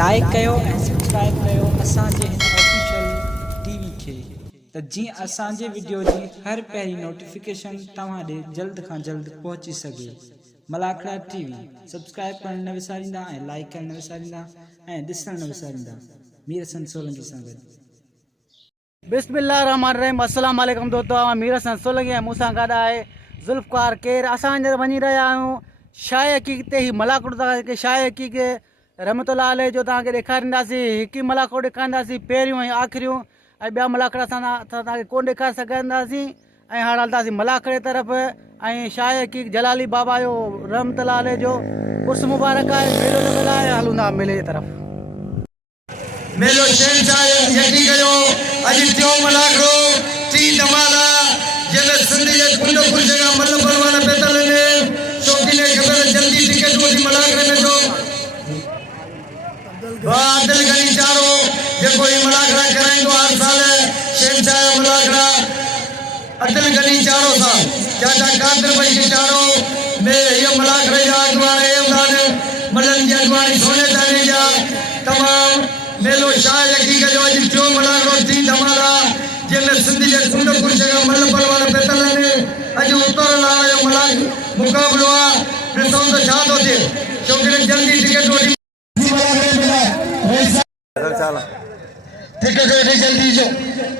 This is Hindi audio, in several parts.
लाइक कयो ऐं सब्सक्राइब कयो असांजे हिन ऑफिशियल टीवी खे त जीअं असांजे वीडियो जी हर पहिरीं नोटिफिकेशन तव्हां ॾे जल्द खां जल्द पहुची सघे। मलाखड़ा टीवी सब्सक्राइब करण न विसारींदा ऐं लाइक करण न विसारींदा ऐं ॾिसण न विसारींदा। मीर हसन सोलंकी सां गॾु। बिस्मिल्लाहिर्रहमानिर्रहीम। अस्सलाम वालेकुम दोस्तों, मीर हसन सोलंकी ऐं मूंसां गॾु आहे ज़ुल्फ़कार केर। असां हींअर वञी रहिया आहियूं शाह हक़ीक़ ते। ही मलाखड़ो तव्हांखे शाह हक़ीक़ रहमतुल्लाह अलैह जो तव्हांखे ॾेखारींदासीं। हिकु ई मलाखड़ो ॾेखारींदासीं, पहिरियों ऐं आख़िरियूं, ऐं ॿिया मलाखड़ा असां तव्हांखे कोन ॾेखारे सघंदासीं। ऐं हाणे हलंदासीं मलाखड़े तरफ़ ऐं शाह हक़ीक़ जलाली बाबा जो रहमतुल्लाह अलैह जो उर्स मुबारक आहे, मेलो लॻल आहे। हलूं मेले जी तरफ़। मेलो शहंशाह यकी कयो अॼु टियों मलाखड़ो टी धमाला जंहिंमें सिंधी जे कुंड कुर्ज खां मल परवान पैदल आहिनि। शौक़ीन खे ख़बर जल्दी टिकट वठी मलाखड़े में थो अब्दुल गनी चारो जेको ही मलाखड़ा कराईंदो हर साल शहंशाह मलाखड़ा अब्दुल गनी चारो सां चाचा कादर भाई के चारो में ये मलाखड़े जा अगवान एवदान मलन जी अगवानी सोने चांदी जा तमाम मेलो शाह हक़ीक़ जो अॼु टियों मलाखड़ो टी धमाला जंहिंमें सिंधी जे कुंड कुर्ज खां मल परवान पैदल आहिनि। अॼु उतरण वारो मलाख मुक़ाबिलो आहे, ॾिसूं त छा थो थिए। छोकिरे जल्दी टिकट वठी टिकट वठी जल्दी जो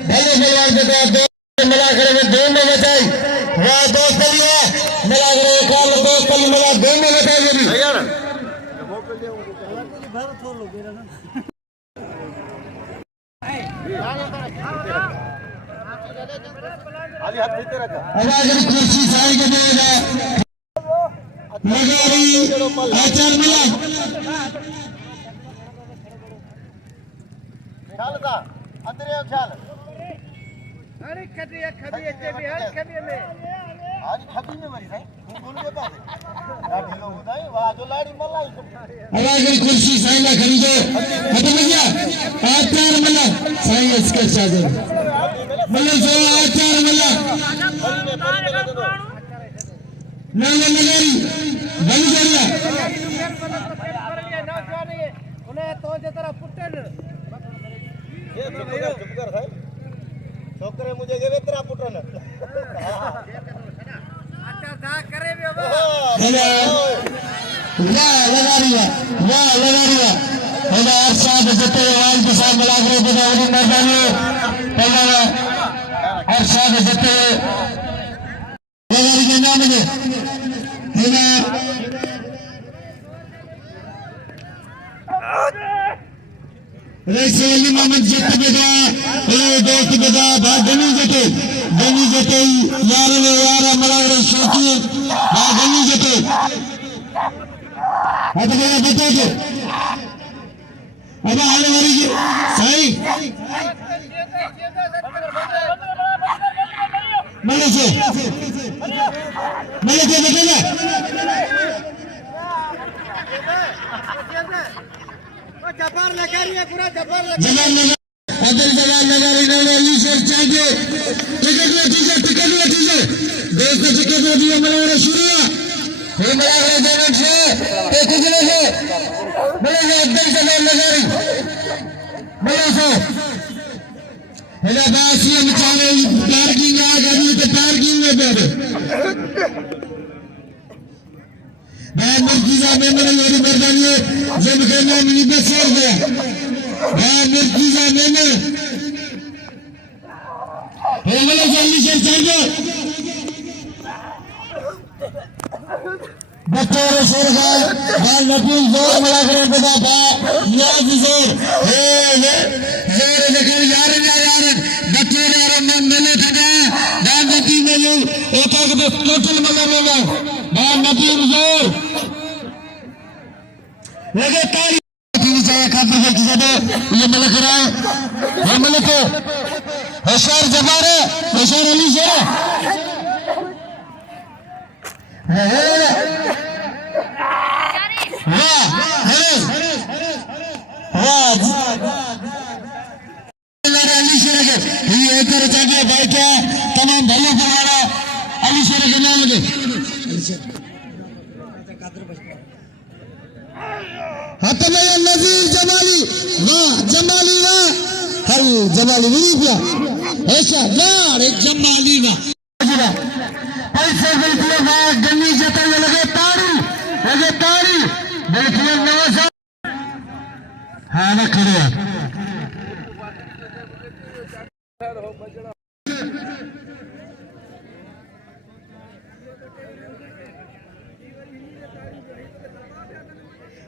भले पहलवान के दो मलाखड़े में दो में बचाई वाह दोस्त लिया मलाखड़े काल दोस्त मला दो में बचाई जल्दी भैया ना अगर कुर्सी साई के देगा मगारी आचार मिला ख्याल था अंदर ख्याल अरे खदी अच्छे भी हर खदी में आज खदी में मरी साईं बोल के का लाठी लोग बताई वाह जो लाड़ी मलाई अगर कुर्सी साईं ना खरीदो खत्म हो गया आचार मिला साईं इसके चादर मतलब जो आचार मिला ना नगरी बंद करिया उन्हें तो जे तरह पुटन ये चुप कर भाई छोकरे मुझे के तेरा पुटन अच्छा दा करे भी अब वाह लगा रिया हेलो अरशद जते वाल के साथ मलाखड़े पे बड़ी मेहरबानी पहला अरशद जते लगा के नाम में हेलो रैसेली मोहम्मद जत बेदा ए दोस्त बेदा भागनी जते यार ने यार मलाखड़े शौकी भागनी जते अब मेरा बता दो अब आने वाली की सही मैंने से बताना जबर लगा रही है पूरा जबर लगा अदर जगह लगा रही है अली शेख चाहिए टिकट वठी से दोस्त टिकट वठी हमारा शुरू है मलाखड़ा देने से ते गुजरे से मेरे अदर जगह लगा रही मेरे से हेला बासी हम चाहे पार्किंग आ गई तो पार्किंग में बैठे मैं मुर्तजा में मेरे मेरी मेहरबानी है जब के मैं मिनी पे छोड़ गया मैं मुर्तजा में हेमले जल्दी से चाहिए बच्चों रे सरकार बाल नपील जोर मलाखड़े पे बाबा याद जोर हे जोर लेकर यार बच्चों यार मैं मेले थका बाल नपील में जो होता के टोटल मतलब होगा बाल नपील जोर लगे ताली की चाहिए खातिर है किसी ये मलाखड़ा है मले को होशियार जबार है होशियार अली से तमाम भलो अली शेर के नाम हतमय नजीर जमाली वाह जमाली वाह हर जमाली विरिया ऐसा यार एक जमाली वाह ऐसे बिल्कुल वाह गन्नी जता लगे ताड़ी बिल्कुल नवाज हाँ ना खड़े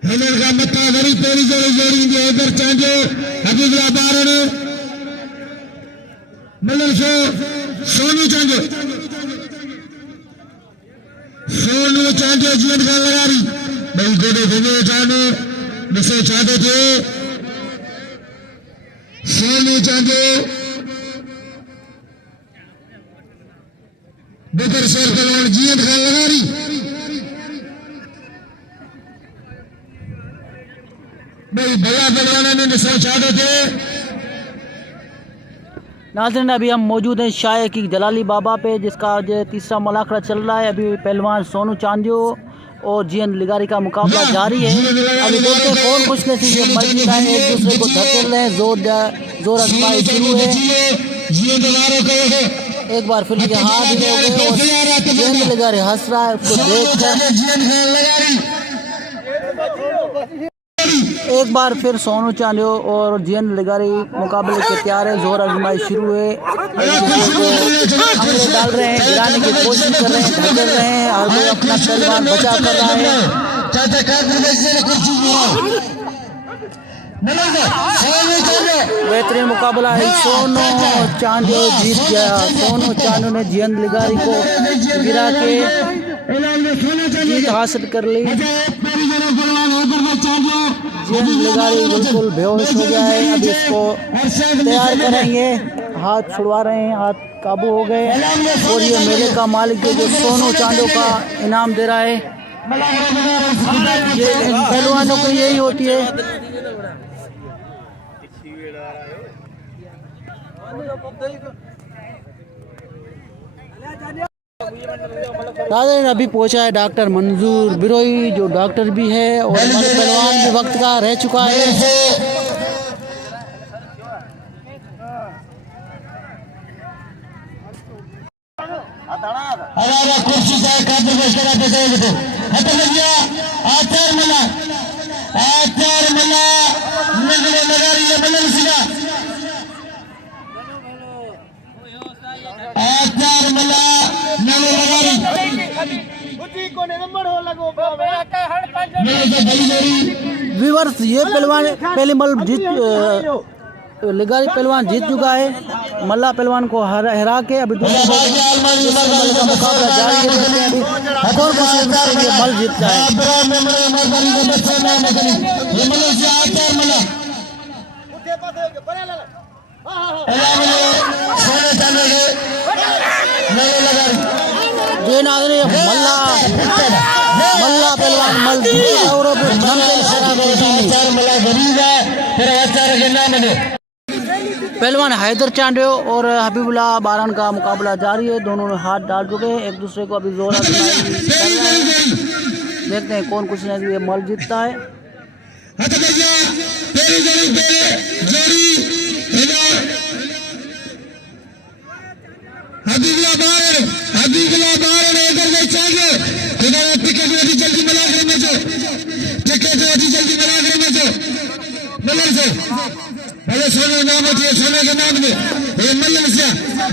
हिलर का मत्था वरी पेरी जोड़ी इधर चांजो हबीबुल्लाह बारन मल्लर सो सोनू चांजो जीवन का लगा रही भाई गोडे गोडे चांजो नशे चाहते थे सोनू चांजो बेहतर शेर कलवान जीवन का लगा रही भाई भैया बलवाना ने नशा चाहते थे। नाज़रीन अभी हम मौजूद हैं शाह की जलाली बाबा पे, जिसका आज तीसरा मुलाकारा चल रहा है। अभी पहलवान सोनू चांजो और जीएन लिगारी का मुकाबला जारी है। अभी देखते हैं कौन कुछ नतीजे मर्जी का है, एक दूसरे को धकेल रहे हैं, जोर आजमाई शुरू है। एक बार फिर के हाथ हिले हो गए और जीएन लिगारी हंस रहा है उसको देख कर। एक बार फिर सोनू चांजो और जीएन लिगारी मुकाबले के तैयार है। जोर आजमाई शुरू है, हमले डाल रहे हैं, गिराने की कोशिश कर रहे हैं, धकेल रहे हैं और वो अपना पहलवान बचाव कर रहा है। बेहतरीन मुकाबला है। सोनू चांजो जीत गया। सोनू चांजो ने जीएन लिगारी को गिरा के जीत हासिल कर ली। जीएन लिगारी बिल्कुल बेहोश हो गया है। अब इसको तैयार करेंगे, हाथ छुड़वा रहे हैं, हाथ काबू हो गए और ये मेले का मालिक जो सोनू चांजो का इनाम दे रहा है। ये पहलवानों को यही होती है। नाज़रीन अभी पहुंचा है डॉक्टर मंजूर बिरोई, जो डॉक्टर भी है और हमारे पहलवान भी वक्त का रह चुका है। कुर्सी व्यूअर्स ये पहलवान पहली मल जीत लिगारी पहलवान जीत चुका है। मल्ला पहलवान को हरा के अभी दूसरे मल का मुकाबला जारी है। देखते हैं अभी कौन ये मल जीतता है। ये नाज़रीन मल्ला पहलवान मल जीता और पहलवान हैदर चांजो और हबीबुल्लाह बारन का मुकाबला जारी है। दोनों ने हाथ डाल चुके हैं एक दूसरे को। अभी जोर देखते हैं कौन कुछ नहीं मल जीतता है। हबीबुल्लाह बारन इधर में चाहिए टिकट जल्दी मिला कर में जो टिकट जल्दी मिला कर में जो मल्लर से अरे सोने नाम है सोने के नाम में ये मल्लर से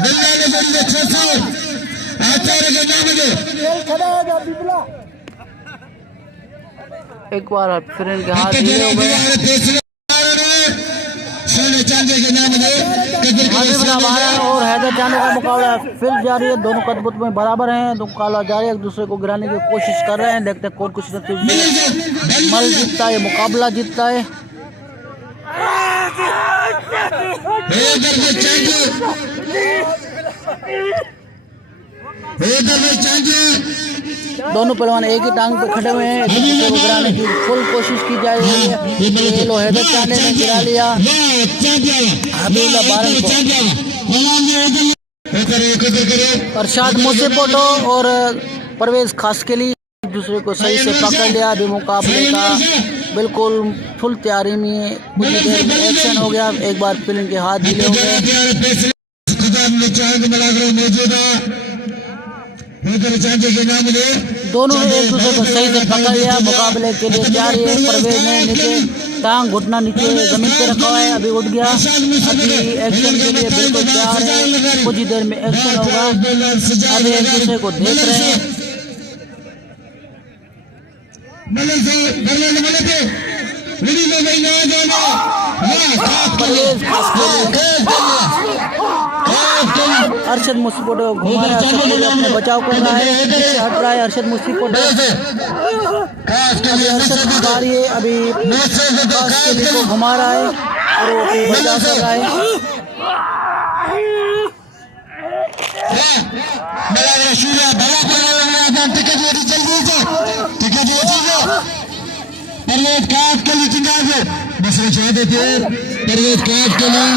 गल्ला ने बड़ी 600 आचार्य के नाम में एक बार फिर इनके हाथ ढीले हो गए। सोने चांदी के नाम में हबीबुल्लाह बारन और हैदर चांजो का मुकाबला फिर जारी है। दोनों कदबुत में बराबर हैं। दोनों मुकाबला जारी है, एक दूसरे को गिराने की कोशिश कर रहे हैं। देखते हैं कौन कुछ नतीजे मल जीतता है, मुकाबला जीतता है। दोनों पहलवान एक ही टांग पे खड़े हुए हैं। को गिराने की फुल कोशिश की जा रही है। ये लो हैदर चांजो ने गिरा लिया हबीबुल्लाह बारन को। अरशाद मुसेपोटो और परवेज खास के लिए दूसरे को सही से पकड़ लिया। अभी मुकाबले का बिल्कुल फुल तैयारी में कुछ देर में एक्शन हो गया। एक बार फिल्म के हाथ ढीले हो गए। दोनों ने एक दूसरे को सही से पकड़ लिया। मुकाबले के लिए तैयार है। परवेज ने नीचे टांग घुटना नीचे जमीन पे रखा है, अभी उठ गया। अभी एक्शन के लिए बिल्कुल तैयार है। कुछ ही देर में एक्शन होगा। अभी एक दूसरे को देख रहे हैं। अरशद मुस्पोटो घुमा रहा है, अपने बचाव कर रहा है, पीछे हट रहा है अरशद मुस्पोटो। अभी अरशद की बारी है। अभी कास्केली को घुमा रहा है और वो अपनी बचाव कर रहा है। परवेज काट के लिए मसले चाहते थे। परवेज काट के लिए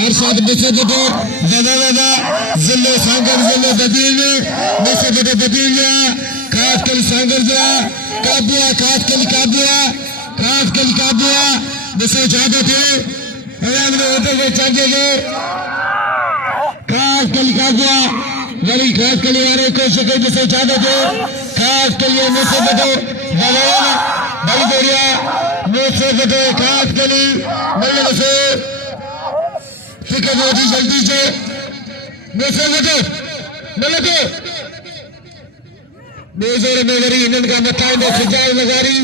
अरशद मुस्पोटो दादा जिले सांगर जिले बदीले मुस्पोटो बदीले काट के लिए सांगर जा काबिया काट के लिए काबिया मसले चाहते थे। हमने होते हुए चाहते थे काट के लिए काबिया गली काट के लिए आने कोशिश की मसले चाहते थे। काट के लिए मुस्पोटो दादा बड़ी बढ़िया मुझसे खास गली मिलने से टिकट होती जल्दी से मुझसे मिले मेजर मेगरी इन्हन का मथा में खिंचाई लगारी।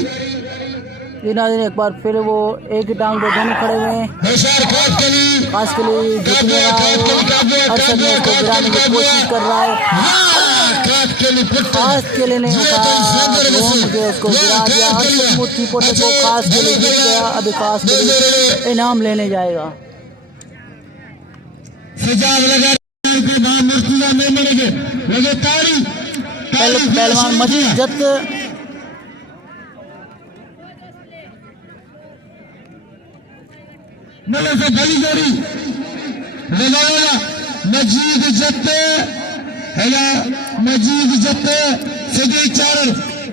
दिन एक बार फिर वो एक ही टांग पे दोनों खड़े हुए हैं। खास के लिए जीतने रहा है। अरशद ने उसको गिराने की कोशिश कर रहा है। खास के लिए नहीं होता, घूम के उसको गिरा दिया। अरशद मुस्पोटो को खास के लिए जीत गया। अभी खास के लिए इनाम लेने जाएगा। पहलवान मजीद जत मजीद जत्ते सदी चारण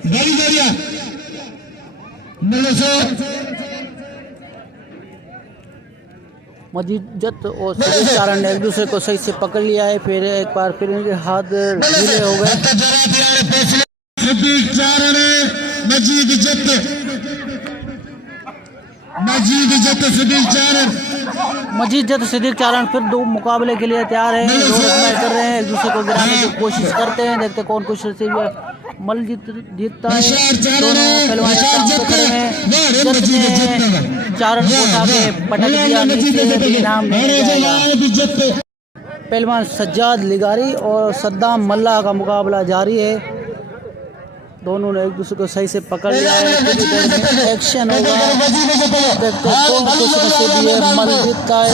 बड़ी दरिया मजीद जत और सभी चारण ने एक दूसरे को सही से पकड़ लिया है। फिर एक बार फिर इनके हाथ ढीले हो गए। मजीद जत सिद्दीक चारण फिर दो मुकाबले के लिए तैयार है। कर रहे हैं, एक दूसरे को गिराने की कोशिश करते हैं। देखते कौन कुछ से मल जीतता है। दोनों पहलवान खड़े हैं। जत ने चारण को उठा के पटक दिया नीचे। इनाम पहलवान सज्जाद लिगारी और सद्दाम मल्ला का मुकाबला जारी है। दोनों ने एक दूसरे को सही से पकड़ लिया है। एक्शन होगा। देखते कौन कुछ नसीब है। मल जीतता है।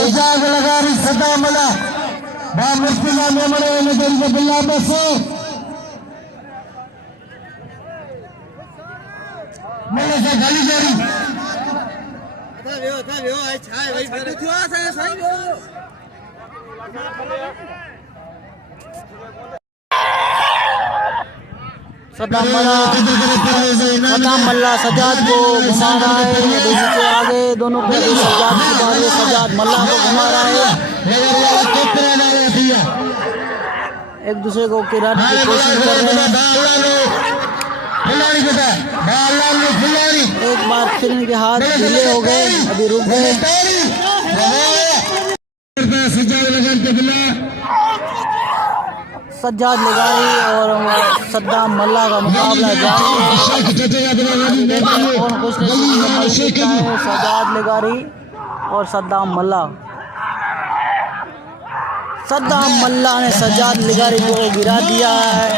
सद्दाम मल्ला सज्जाद को घुमा रहा है। नीचे आगे दोनों पे सज्जाद की बारी है। सज्जाद मल्ला को घुमा रहा है। एक दूसरे को गिराने की कोशिश कर रहे हैं। एक बार फिर इनके हाथ ढीले हो गए, अभी रुक गए। सज्जाद लिगारी और सद्दाम मल्ला का मुकाबला जारी है। सज्जाद लिगारी और सद्दाम मल्ला। सद्दाम मल्ला ने सज्जाद लिगारी को गिरा दिया है।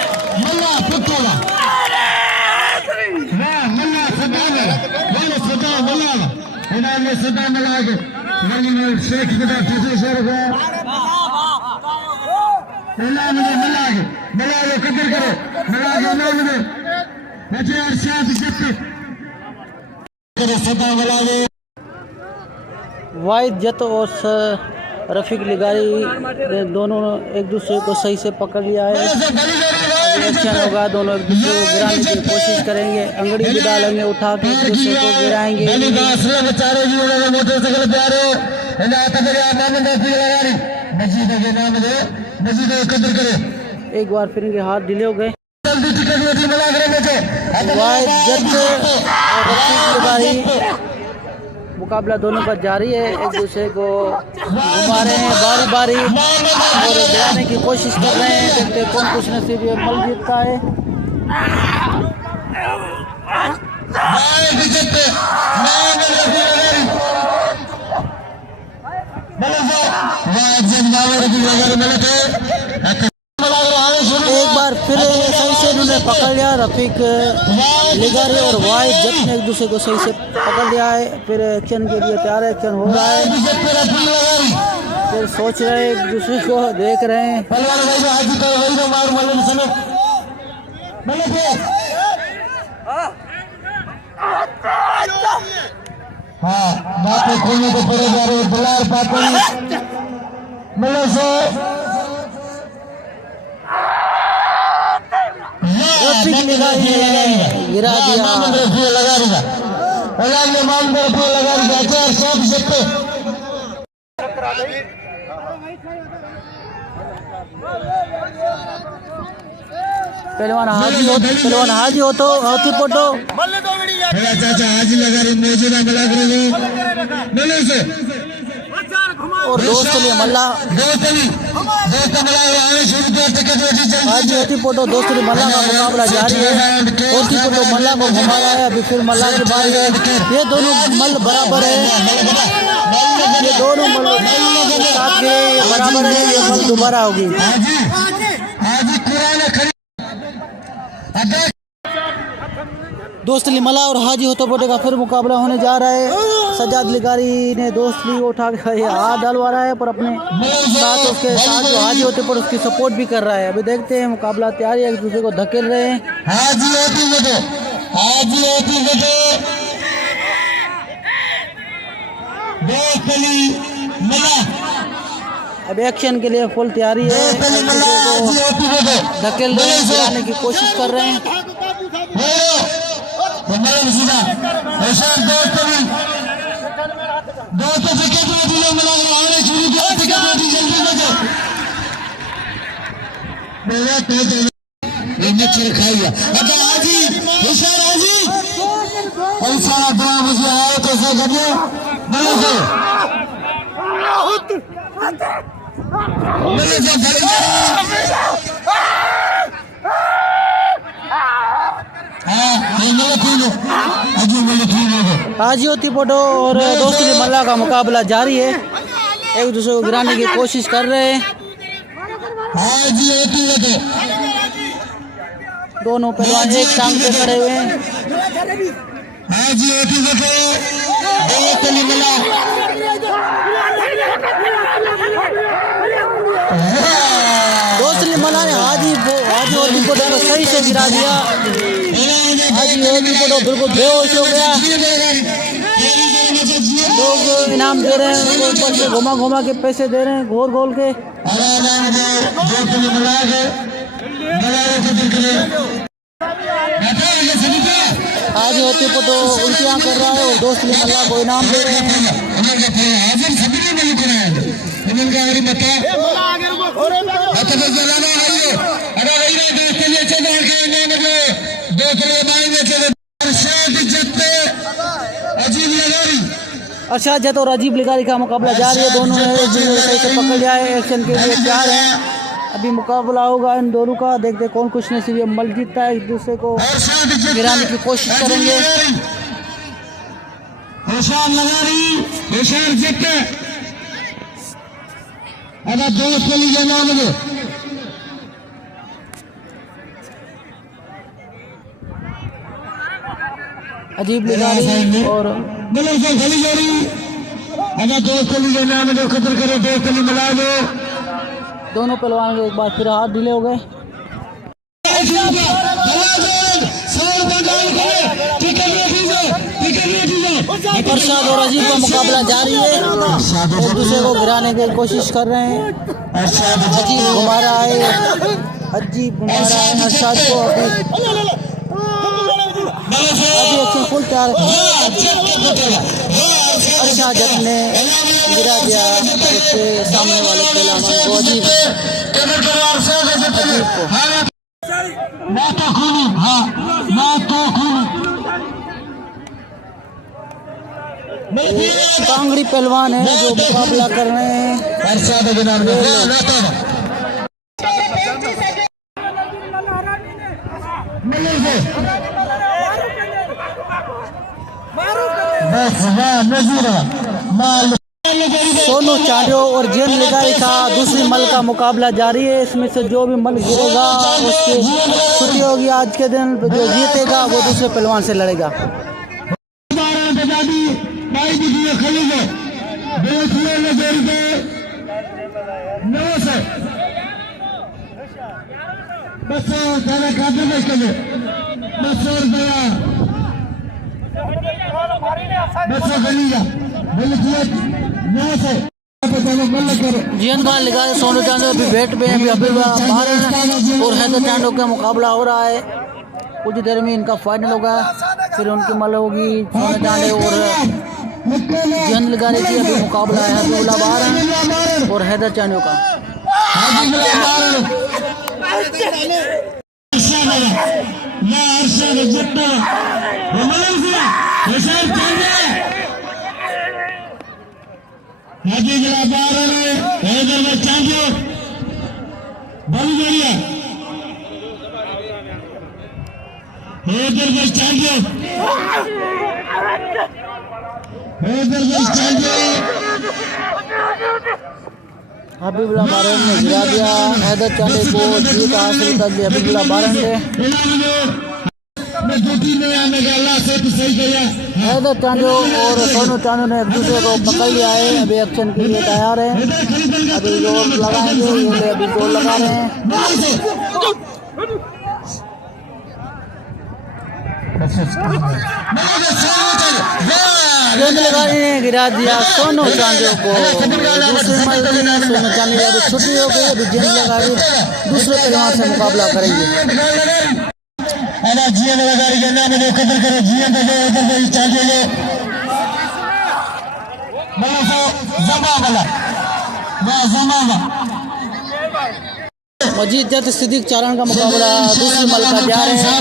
वाहिद जत और रफीक लिगारी दोनों एक दूसरे को सही से पकड़ लिया है। एक्शन होगा, दोनों एक दूसरे को गिराने की कोशिश करेंगे, अंगड़ी भी डालेंगे, उठा के एक दूसरे को गिराएंगे। एक बार फिर इनके हाथ ढीले हो गए। वाहिद जट और रफीक लिगारी, मुकाबला दोनों का जारी है, एक दूसरे को घुमा रहे हैं बारी बारी और गिराने की कोशिश कर रहे हैं। देखते हैं कौन कुछ नसीब मल जीतता है। एक बार फिर सही से उन्होंने पकड़ लिया, रफीक लिगारी और वाहिद जट ने एक दूसरे को सही से पकड़ लिया है। फिर एक्शन के लिए तैयार है, एक्शन हो रहा है, फिर सोच रहे हैं, एक दूसरे को देख रहे हैं। रफीक लिगारी ने गिरा दिया। पहलवान हाजी हो तो होती पोटो चाचा हाजी लगारी मौजूदा और दोस्त लिए मल्ला हाजी होती पोटो दोस्त लिए मल्ला का मुकाबला जारी है। होती पोटो मल्ला को घुमा रहा है, अभी फिर मल्ला की बारी है। ये दोनों मल बराबर है, ये दोनों मल साथ के बराबर है, ये मल दोबारा होगी। दोस्त अली मला और हाजी होतो पोटे का फिर मुकाबला होने जा रहा है। सजाद लिगारी ने दोस्त अली को उठा के हाथ डालवा रहा है, पर अपने साथ उसके साथ जो हाजी होते पर उसकी सपोर्ट भी कर रहा है। अभी देखते हैं मुकाबला तैयारी है, एक दूसरे को धकेल रहे हैं। अब एक्शन के लिए फुल तैयारी है, एक दूसरे को धकेल रहे हैं, गिराने की कोशिश कर रहे हैं। हाजी होती पोटो और दोस्त अली मल्ला का मुकाबला जारी है, एक दूसरे को गिराने की कोशिश कर रहे हैं। दोनों पहलवान एक टांग पे खड़े हुए हैं। दोस्त अली मल्ला ने हाजी होती पोटो को सही से गिरा दिया। हाजी होती पोटो बिल्कुल बेहोश हो गया। लोग इनाम दे रहे हैं, ऊपर से घुमा घुमा के पैसे दे रहे हैं, घोल घोल के। आज होती पोटो उल्टियाँ कर रहा है और दोस्त अली मल्ला को इनाम दे रहे हैं। अरशद जट और अजीब लिगारी का मुकाबला जारी है, दोनों ने एक दूसरे को सही से पकड़ लिया है, एक्शन के लिए तैयार हैं। अभी मुकाबला होगा इन दोनों का, देखते कौन कुछ नसीब मल जीतता है, एक दूसरे को गिराने की कोशिश करेंगे। अजीब लिगारी और दोनों पहलवान के एक बार फिर हाथ ढीले हो गए। अरशद और अजीब का मुकाबला जारी है, एक दूसरे को गिराने की कोशिश कर रहे हैं। अजीब घुमा रहा है, अजीब मारा है अरशद को। अभी एक्शन फुल तैयार। अरशद जट ने गिरा दिया उसके सामने वाले पहलवान को। अजीब को कांगड़ी पहलवान है जो मुकाबला कर रहे हैं। सोनू चांडियो और जैन लिगारी का दूसरी मल का मुकाबला जारी है। इसमें से जो भी मल गिरेगा उसकी छुट्टी होगी आज के दिन। जो जीतेगा वो दूसरे पहलवान से लड़ेगा। जियन खान लिखा है सोनू चांडो अभी वेट पे हैं, अभी बाहर हैं और हैदर चांडो का मुकाबला हो रहा है। कुछ देर में इनका फाइनल होगा, फिर उनकी मल होगी सोनू चांडो और जियन लिगारी की। अभी मुकाबला है हबीबुल्लाह बाहर और हैदर चांडो का। हबीबुल्लाह बारन ने गिरा दिया हैदर चांडो को। जीत हासिल कर ली हबीबुल्लाह बारन ने। हैदर चांडो और सोनू चांडो ने एक दूसरे को पकड़ लिया है। अभी एक्शन के लिए तैयार है। अभी जोर लगाएंगे, ये अभी जोर लगा रहे हैं। लिगारी ने गिरा दिया सोनू चांडो को। दूसरी मल सोनू चांडो अभी छुट्टी हो गई। अभी जेन लिगारी दूसरे पहलवान से मुकाबला करेंगे। मजीद जट सिद्दीक चारण का मुकाबला दूसरी मल का जारी है।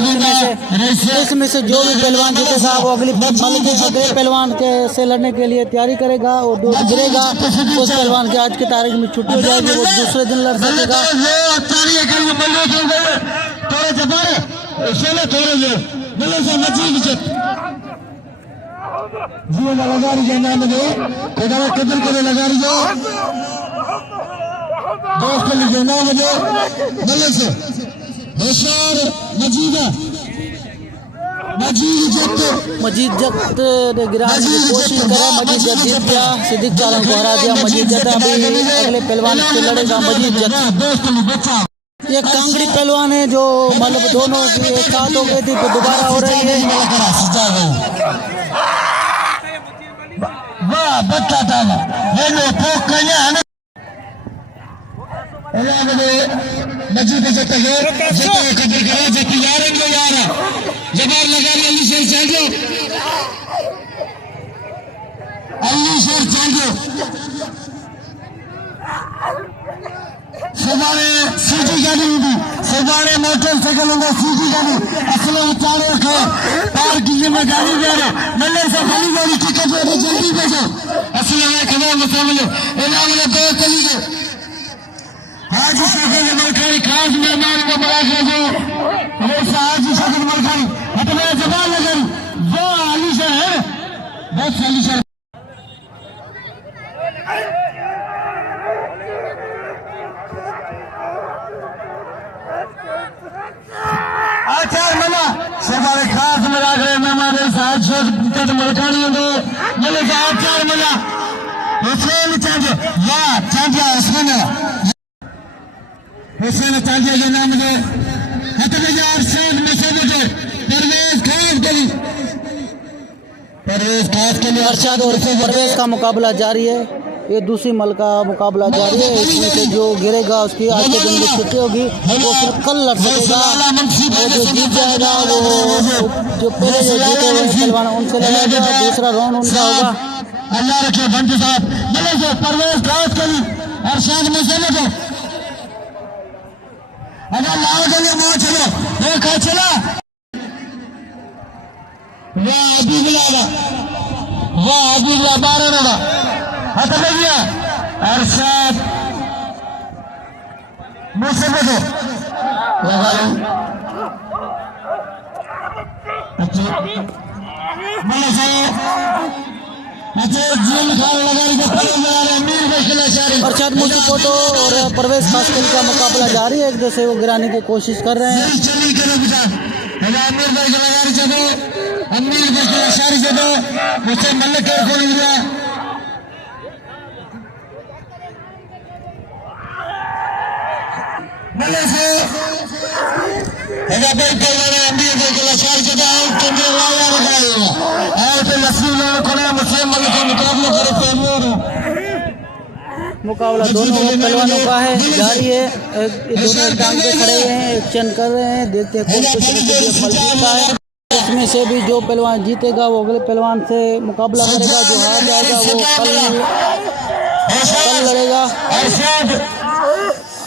इसमें से जो भी पहलवान जीतेगा वो अगली मल के अगले पहलवान के से लड़ने के लिए तैयारी करेगा और जो गिरेगा उस पहलवान की आज की तारीख में छुट्टी हो जाएगी, वो दूसरे दिन लड़ सकेगा। मजीद जट ने गिराने की कोशिश करा। मजीद जट जीत गया, सिद्दीक चारण को हरा दिया। मजीद जट अभी अगले पहलवान से लड़ेगा। मजीद जट ये कांगड़ी पहलवान है जो मतलब दोनों की एक साथ हो गई थी तो दोबारा हो रही है। मजीद जट है कदर करो जट यार जो यार जबार लगा अली शेर चांडियो सवारे सीधी गाड़ी होगी, सवारे मोटरसाइकिल होगा सीधी गाड़ी असला उतारो रखो पार की जिम्मेदारी दे रहे मल्ले से खाली गाड़ी टिकट दे जल्दी भेजो असला में खबर मसाले इलाके दो चली गए। हाजी शकील मलखानी खास मेहमान को बुला के जो हमेशा हाजी शकील मलखानी अपने जबान लगन वो अली से है बहुत अली से आचार मना सरदार खास मिला गए मेहमान हाजी शकील मलखानी दो मिले आचार मना हुसैन चांदिया या चांदिया हुसैन चांदिया के नाम दे हतनजार साथ मसबे परवेज खास के लिए अरशद और परवेज का मुकाबला जारी है। ये दूसरी मल का मुकाबला जारी है। इसमें से जो गिरेगा उसकी आज के दिन में छुट्टी होगी, वो फिर कल लड़ सकेगा और जो जीत जाएगा वो जो पहले जो जीते हुए पहलवान उनसे लड़ेगा, दूसरा राउंड उनका होगा। अल्लाह रखे बंटी साहब मिले से परवेज गाउस करी अरशाद मुसल्ले को अगर लाओ के लिए मौज चलो देखा चला वाह अभी बिला 12 रहा हाथ में गया अरशाद मुसल्ले को लगा लो अच्छा मिले से अरशद मुफ्ती फोटो और परवेज खासकर का मुकाबला जारी है। एक दूसरे को गिराने की कोशिश कर रहे हैं। मुकाबला दोनों पहलवानों का है, जारी है। दोनों टांग पे खड़े हुए हैं, एक्शन कर रहे हैं। देखते हैं कौन किस फल जीतता है। इसमें से भी जो पहलवान जीतेगा वो अगले पहलवान से मुकाबला करेगा, जो हार जाएगा वो कल लड़ेगा।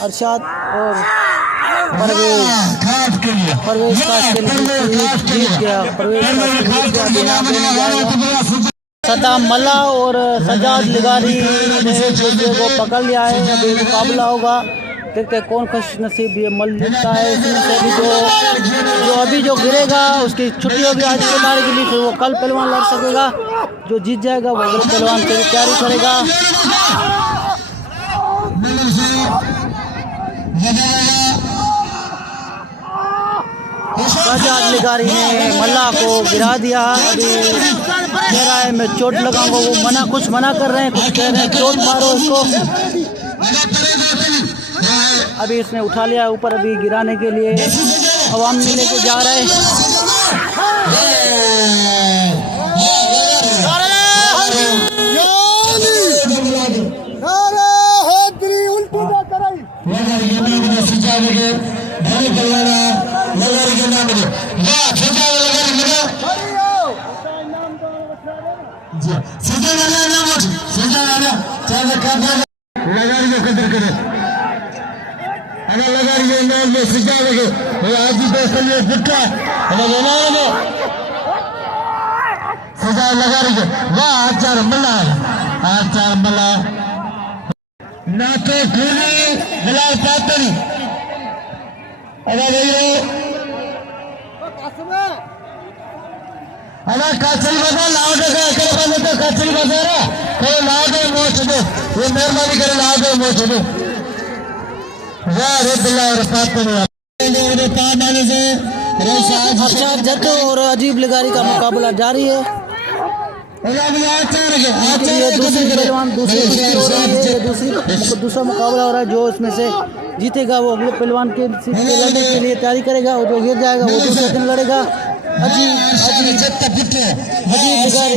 अरशद और परवेज जीत गया। बिना देने जाएगा। सद्दाम मल्ला और सजाद लिगारी ने दूसरे को पकड़ लिया है। अभी मुकाबला होगा, देखते हैं कौन खुश नसीब ये मल जीतता है। इसमें से भी जो अभी जो गिरेगा उसकी छुट्टी होगी आज के बारे के लिए, फिर वो कल पहलवान लड़ सकेगा। जो जीत जाएगा वो अगले पहलवान से तैयारी करेगा। सजाद लिगारी ने मल्ला को गिरा दिया। अभी कह रहा है मैं चोट लगाऊंगा, वो कुछ मना कर रहे हैं, कुछ कह रहे हैं चोट मारो इसको। अभी इसने उठा लिया ऊपर, अभी गिराने के लिए अवाम में लेके जा रहे हैं। लगारी को कदर करे अगर लगारी के नाम में सिखाओगे वो आज भी दोस्त लिए दिखा अगर बनाओगे सजा लगारी के वाह आचार मल्ला ना तो खूनी बिलाल पातरी अगर अगर काचल बजा लाओ देगा अकेले बजे तो काचल बजा रहा कहो लाओ दे मोच दो ये मेहरबानी करे लाओ दे मोच दो वाह रे बिल्ला और पातरी अरशद जट और अजीब लिगारी का मुकाबला जारी है। ये दूसरी पहलवान दूसरा मुकाबला हो रहा है। जो इसमें से जीतेगा वो अगले पहलवान के लड़ने के लिए तैयारी करेगा, और जो गिर जाएगा वो दूसरे दिन लड़ेगा। अजीब लिगारी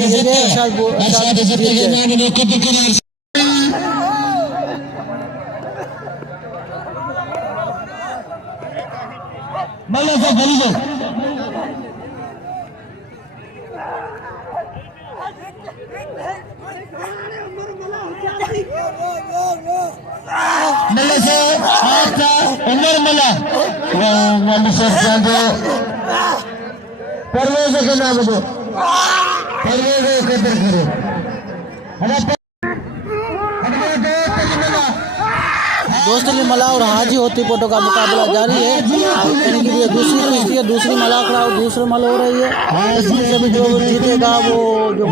परवेज के नाम दो परवेज कदर करो दोस्त अली मला और हाजी होती पोटो का मुकाबला जारी है। यानी कि ये दूसरी मला खड़ा और दूसरी मल हो रही है। इसमें से भी जो जीतेगा वो जो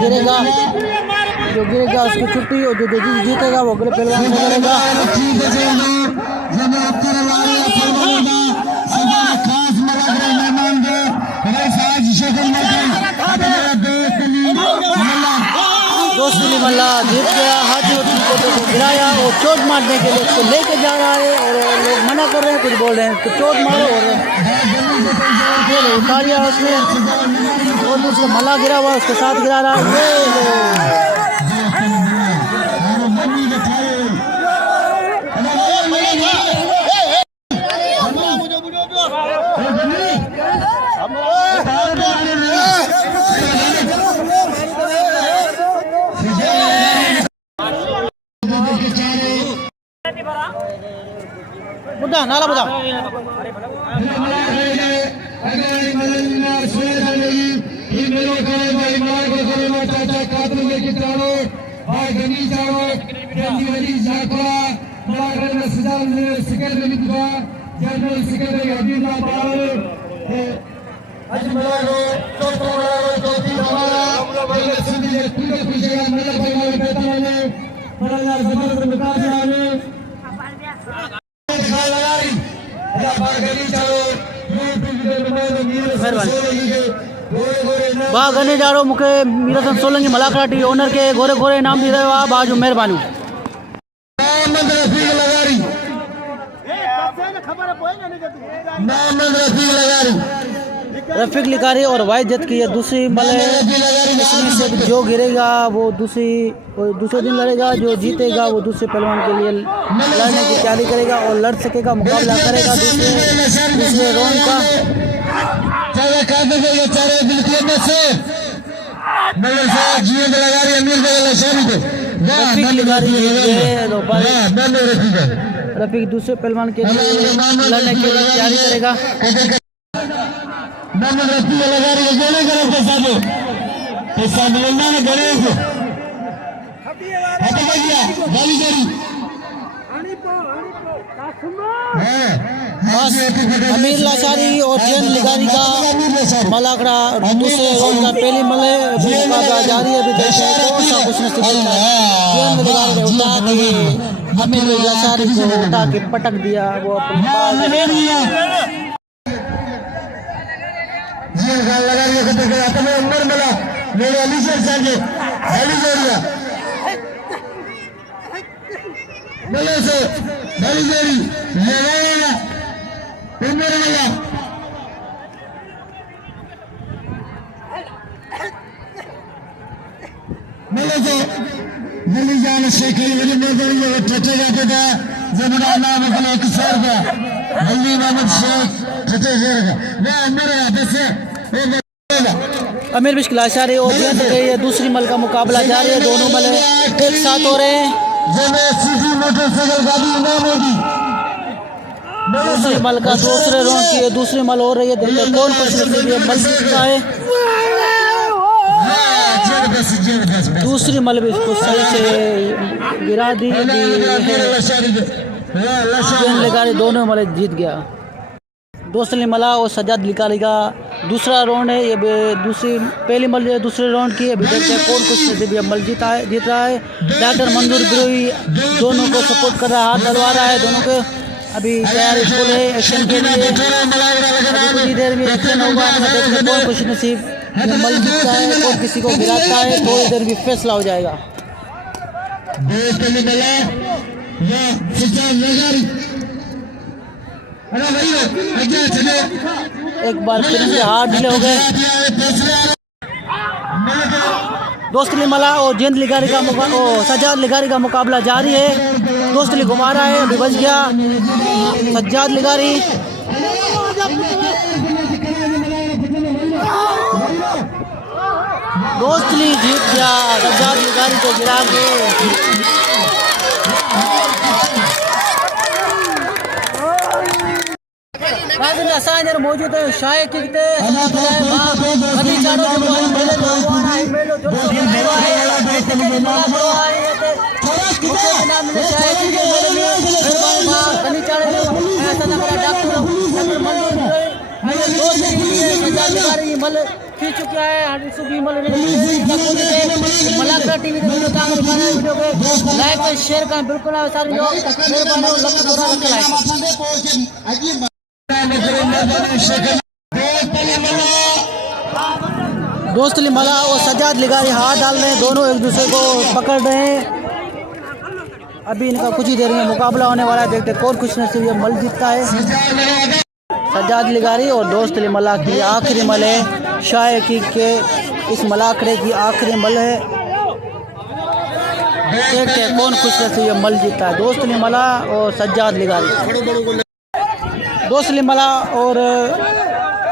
गिरेगा उसकी छुट्टी, और जो जीतेगा वो अगले पहलवान से लड़ेगा। दोस्त अली मल्ला जीत गया। हाजी होती पोटो को गिराया और चोट मारने के लिए उसको लेके जा रहा है, और लोग मना कर रहे हैं, कुछ बोल रहे हैं तो चोट मारो, और उठा लिया उसने। और दूसरा मल्ला गिरा हुआ उसके साथ गिरा रहा है। नाला बताओ। बा गने जाड़ो मुखे मीरासन सोलंकी मलाकड़ा टी ओनर के गोरे गोरे इनाम दी रहे हो बाजू मेहरबानी। रफीक लिकारी और वाइज जत की ये दूसरी मल है। इसमें से जो गिरेगा वो दूसरे दिन लड़ेगा, जो जीतेगा वो दूसरे पहलवान के लिए लड़ने की तैयारी करेगा और लड़ सकेगा, मुकाबला करेगा दूसरे राउंड का। रफीक लिकारी रफीक दूसरे पहलवान के लिए लड़ने के लिए तैयारी करेगा। अमीर लाचारी और जैन लिगारी का मलाकड़ा दूसरे राउंड का पहली मले मुकाबला जारी है। अभी देखते हैं कौन सा कुछ नसीब होता है। जैन लिगारी ने उठा के अमीर लाचारी को उठा के पटक दिया। वो अमीर बिश्क लाचारी और जैन के ये दूसरी मल का मुकाबला जारी है। दोनों मल एक साथ हो रहे हैं। दूसरी मल का दूसरे राउंड की दूसरी मल हो रही है। देखते कौन मल जीतता है। दूसरी मल भी इसको सही से गिरा दी है। दोनों मल जीत गया। दोस्तली मला और सजाद लिकारी का दूसरा राउंड है। ये दूसरी पहली मल दूसरे राउंड की। अभी देखते हैं कौन कुछ मल जीत रहा है। डॉक्टर मंजूर बिरोही दोनों को सपोर्ट कर रहा है, हाथ डलवा रहा है दोनों को। अभी तैयारी फुल है एक्शन के लिए। कुछ देर में एक्शन होगा। देखते हैं कौन कुछ नसीब मल जीतता है, कौन किसी को गिराता है। थोड़ी देर में फैसला हो जाएगा। एक बार फिर से हाथ ढीले हो गए। दोस्तली मला और जैन लिगारी का सज्जाद लिगारी का मुकाबला जारी है। दोस्तली घुमा रहा है, अभी बच गया सज्जाद लिगारी। दोस्तली जीत गया सज्जाद लिगारी को गिरा के। असांजर मौजूद है शाये किते अभी चारों जो मेले भगवान है मेलो जो है के नाम में शाये किते कनी चाड़े ऐसा ना डॉक्टर मंजूर मल खी चुका है। हर सुबह मल मलाकड़ा टीवी वीडियो को लाइक और शेयर करें बिल्कुल सारे लोग दोस्तली मला और सजाद लिगारी हाथ डाल रहे हैं। दोनों एक दूसरे को पकड़ रहे हैं। अभी इनका कुछ ही देर में मुकाबला होने वाला है। देखते कौन कुछ नसीब मल जीतता है। सजाद लिगारी और दोस्तली मला की आखिरी मल है। शाये के इस मलाकड़े की आखिरी मल है। देखते हैं कौन कुछ नसीब मल जीतता है। दोस्तली मला और सजाद लिगारी। दोस्तली मला और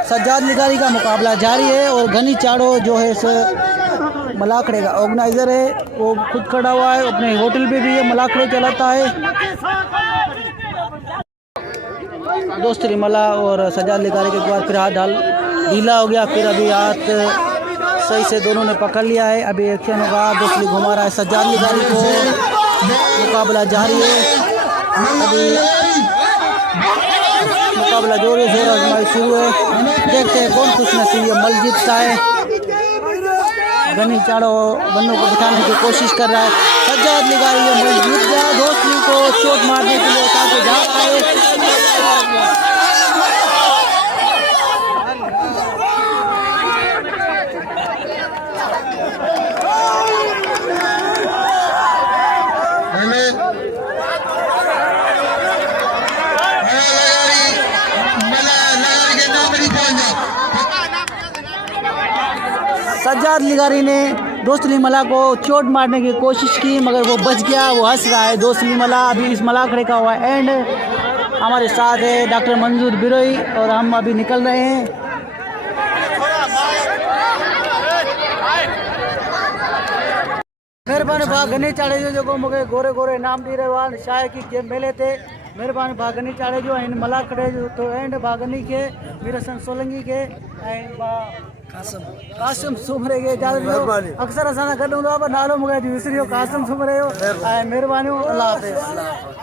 सज्जाद लिगारी का मुकाबला जारी है। और घनी चाड़ो जो है इस मलाकड़े का ऑर्गेनाइज़र है, वो खुद खड़ा हुआ है। अपने होटल पे भी ये मलाकड़े चलाता है। दोस्त रिमला और सजाद लिगारी के एक बार फिर हाथ ढीला हो गया, फिर अभी हाथ सही से दोनों ने पकड़ लिया है। अभी एक्शन होगा, दोस्त घुमा रहा है सजाद लिगारी को, मुकाबला जारी है। अभी मुकाबला जोरों शोर आजमाई शुरू है, देखते हैं कौन खुश नसीब है। मल जीतता है, गनी चाड़ो बन्नों को बिठाने की कोशिश कर रहा है। सजाद लिगारी है, मल जीत गया। दोस्ती को चोट मारने के लिए उठा के जा रहा है। सज्जाद लिगारी ने दोस्त लिमला को चोट मारने की कोशिश की, मगर वो बच गया। वो हंस रहा है दोस्त लिमला। अभी इस मलाखड़े का हुआ एंड। हमारे साथ है डॉक्टर मंजूर बिरोई और हम अभी निकल रहे हैं। मेहरबानी भाग गनी चाड़े जो मूंखे गोरे गोरे इनाम दी रहियो आहे। शायकी के मेले ते मेहरबानी भागनी चाड़े जो इन मलाखड़े जो तो एंड भागनी के मीरसन सोलंगी के कासिम सुमरे के अक्सर असां गॾु हूंदो आहे, पर नालो मूंखे विसरियो। कासिम सुमरे जो। मेहरबानी, अल्लाह हाफ़िज़।